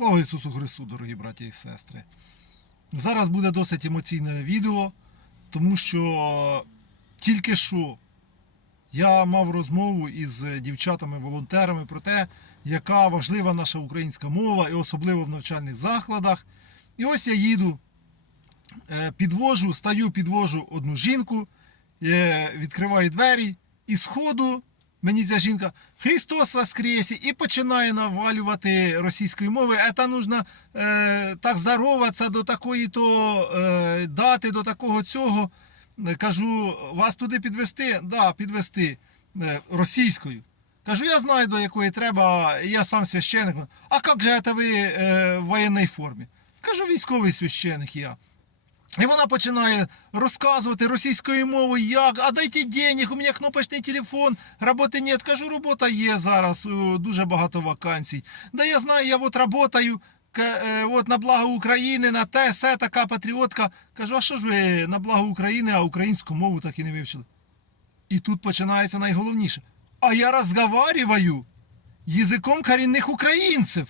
Слава Ісусу Христу, дорогі браті і сестри. Зараз буде досить емоційне відео, тому що тільки що я мав розмову із дівчатами-волонтерами про те, яка важлива наша українська мова, і особливо в навчальних закладах. І ось я їду, е, підвожу, стаю, підвожу одну жінку, е, відкриваю двері, і сходу мені ця жінка Христос Воскресе і починає навалювати російською мовою. Це нужно е, так здороватися до такої то е, дати, до такого цього. Кажу, вас туди підвести? Да, підвести е, російською. Кажу, я знаю, до якої треба, я сам священник. А як же це ви е, в воєнній формі? Кажу, військовий священник я. І вона починає розказувати російською мовою, як, а дайте денег, у мене кнопочний телефон, роботи нет. Кажу, робота є зараз, дуже багато вакансій. Да я знаю, я от к- е, от на благо України, на те, се, така патріотка. Кажу, а що ж ви на благо України, а українську мову так і не вивчили? І тут починається найголовніше. А я розговариваю язиком корінних українців.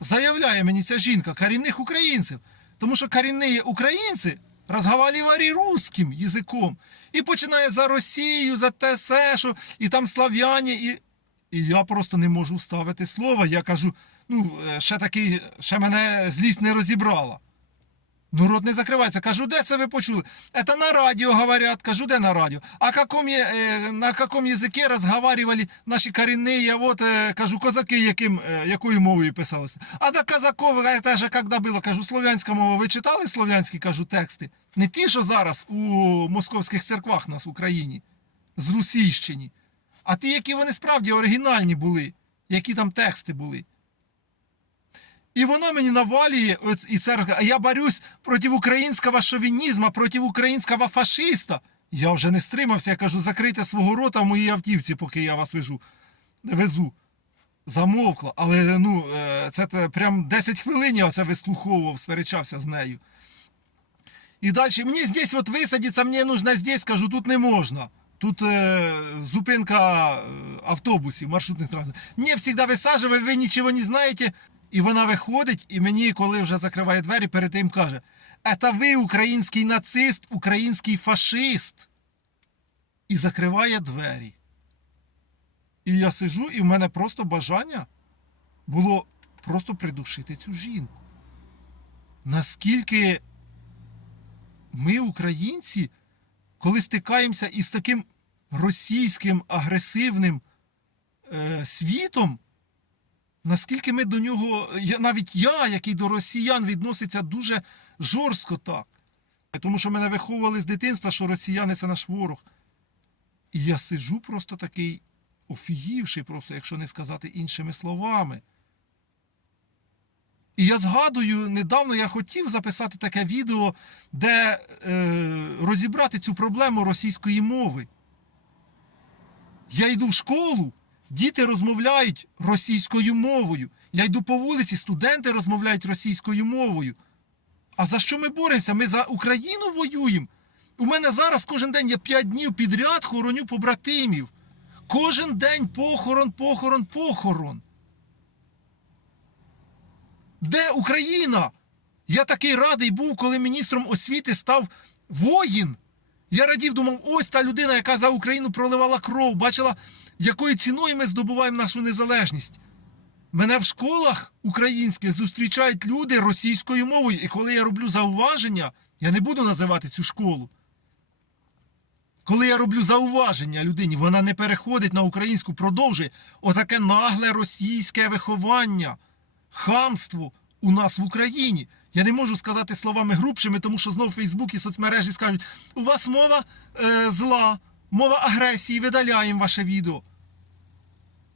Заявляє мені ця жінка корінних українців. Тому що корінні українці розговаривали русським язиком. І починає за Росію, за те все, що і там слав'яні, і. І я просто не можу ставити слова. Я кажу, ну, е, ще такий, ще мене злість не розібрала. Ну, рот не закривається. Кажу, де це ви почули? Это на радіо говорять. Кажу, де на радіо? А каком, е, на каком язикі розговаривали наші корінні, от, е, кажу, козаки, яким, е, якою мовою писалися? А до казаков, те же, коли було, кажу, слов'янська мова. Ви читали слов'янські, кажу, тексти? Не ті, що зараз у московських церквах нас в Україні, з Русійщині, а ті, які вони справді оригінальні були, які там тексти були. І вона мені навалює, і це, я борюсь проти українського шовінізму, проти українського фашиста. Я вже не стримався, я кажу, закрийте свого рота в моїй автівці, поки я вас везу. везу. Замовкла, але ну, е, це прям 10 хвилин я це вислуховував, сперечався з нею. І далі, мені здесь от висадиться, мені нужно здесь, кажу, тут не можна. Тут е, зупинка е, автобусів, маршрутних транспортів. Мені завжди висаджує, ви нічого не знаєте. І вона виходить, і мені, коли вже закриває двері, перед тим каже: «Это ви український нацист, український фашист. І закриває двері. І я сижу, і в мене просто бажання було просто придушити цю жінку. Наскільки ми, українці, коли стикаємося із таким російським агресивним е, світом, наскільки ми до нього, навіть я, який до росіян відноситься дуже жорстко так. Тому що мене виховували з дитинства, що росіяни це наш ворог. І я сиджу просто такий офігівший, просто, якщо не сказати іншими словами. І я згадую, недавно я хотів записати таке відео, де е, розібрати цю проблему російської мови. Я йду в школу, діти розмовляють російською мовою. Я йду по вулиці, студенти розмовляють російською мовою. А за що ми боремося? Ми за Україну воюємо. У мене зараз кожен день я 5 днів підряд хороню побратимів. Кожен день похорон, похорон, похорон. Де Україна? Я такий радий був, коли міністром освіти став воїн. Я радів, думав, ось та людина, яка за Україну проливала кров, бачила, якою ціною ми здобуваємо нашу незалежність. Мене в школах українських зустрічають люди російською мовою. І коли я роблю зауваження, я не буду називати цю школу. Коли я роблю зауваження людині, вона не переходить на українську, продовжує отаке нагле російське виховання, хамство у нас в Україні. Я не можу сказати словами грубшими, тому що знов Фейсбук і соцмережі скажуть: у вас мова е, зла, мова агресії, видаляємо ваше відео.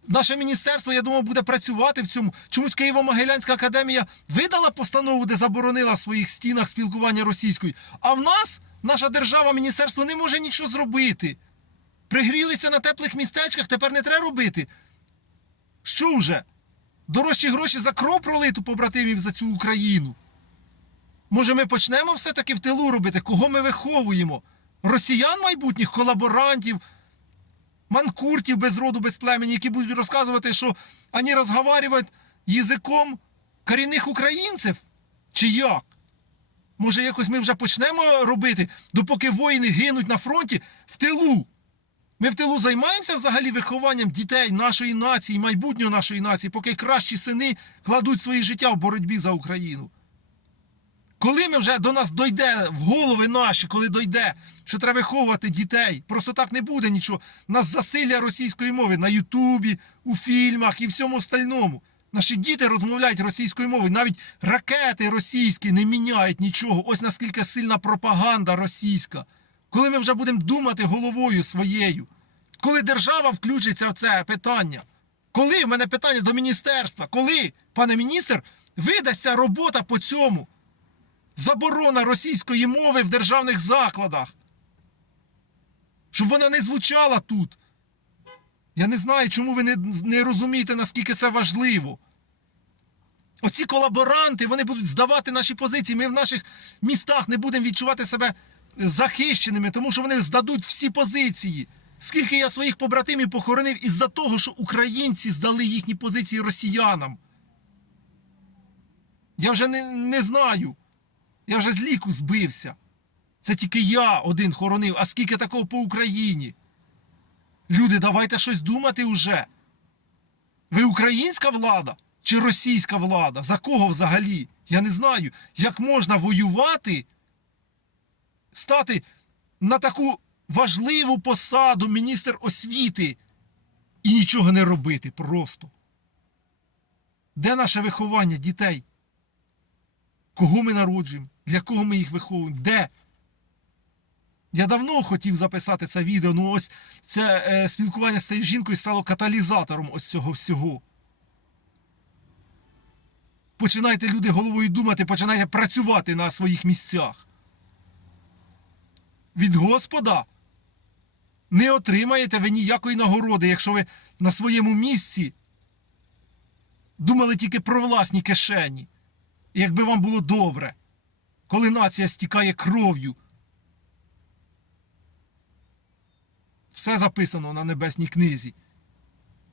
Наше міністерство, я думав, буде працювати в цьому. Чомусь Києво-Могилянська академія видала постанову, де заборонила в своїх стінах спілкування російською. А в нас, наша держава, міністерство не може нічого зробити. Пригрілися на теплих містечках, тепер не треба робити. Що вже? Дорожчі гроші за кров пролиту побратимів за цю Україну. Може, ми почнемо все-таки в тилу робити? Кого ми виховуємо? Росіян майбутніх, колаборантів, манкуртів без роду, без племені, які будуть розказувати, що вони розговорюють язиком корінних українців? Чи як? Може, якось ми вже почнемо робити, допоки воїни гинуть на фронті в тилу. Ми в тилу займаємося взагалі вихованням дітей нашої нації, майбутнього нашої нації, поки кращі сини кладуть свої життя в боротьбі за Україну. Коли ми вже до нас дойде в голови наші, коли дойде, що треба виховувати дітей, просто так не буде нічого. Нас засилля російської мови на Ютубі, у фільмах і всьому остальному. Наші діти розмовляють російською мовою. Навіть ракети російські не міняють нічого. Ось наскільки сильна пропаганда російська. Коли ми вже будемо думати головою своєю, коли держава включиться в це питання, коли в мене питання до міністерства, коли, пане міністр, видасться робота по цьому? Заборона російської мови в державних закладах. Щоб вона не звучала тут. Я не знаю, чому ви не, не розумієте, наскільки це важливо. Оці колаборанти вони будуть здавати наші позиції. Ми в наших містах не будемо відчувати себе захищеними, тому що вони здадуть всі позиції. Скільки я своїх побратимів похоронив із-за того, що українці здали їхні позиції росіянам. Я вже не, не знаю. Я вже з ліку збився. Це тільки я один хоронив, а скільки такого по Україні. Люди, давайте щось думати уже. Ви українська влада чи російська влада? За кого взагалі? Я не знаю, як можна воювати, стати на таку важливу посаду міністр освіти і нічого не робити просто. Де наше виховання дітей? Кого ми народжуємо? Для кого ми їх виховуємо? Де? Я давно хотів записати це відео, ну ось це е, спілкування з цією жінкою стало каталізатором ось цього всього. Починайте люди головою думати, починайте працювати на своїх місцях. Від Господа не отримаєте ви ніякої нагороди, якщо ви на своєму місці думали тільки про власні кишені. І якби вам було добре, коли нація стікає кров'ю. Все записано на небесній книзі.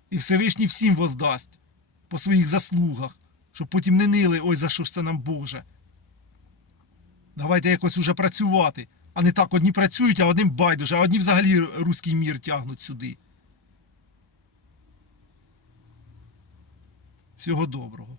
І Всевишній всім воздасть по своїх заслугах, щоб потім не нили, ой, за що ж це нам Боже. Давайте якось уже працювати, а не так одні працюють, а одним байдуже, а одні взагалі руський мір тягнуть сюди. Всього доброго.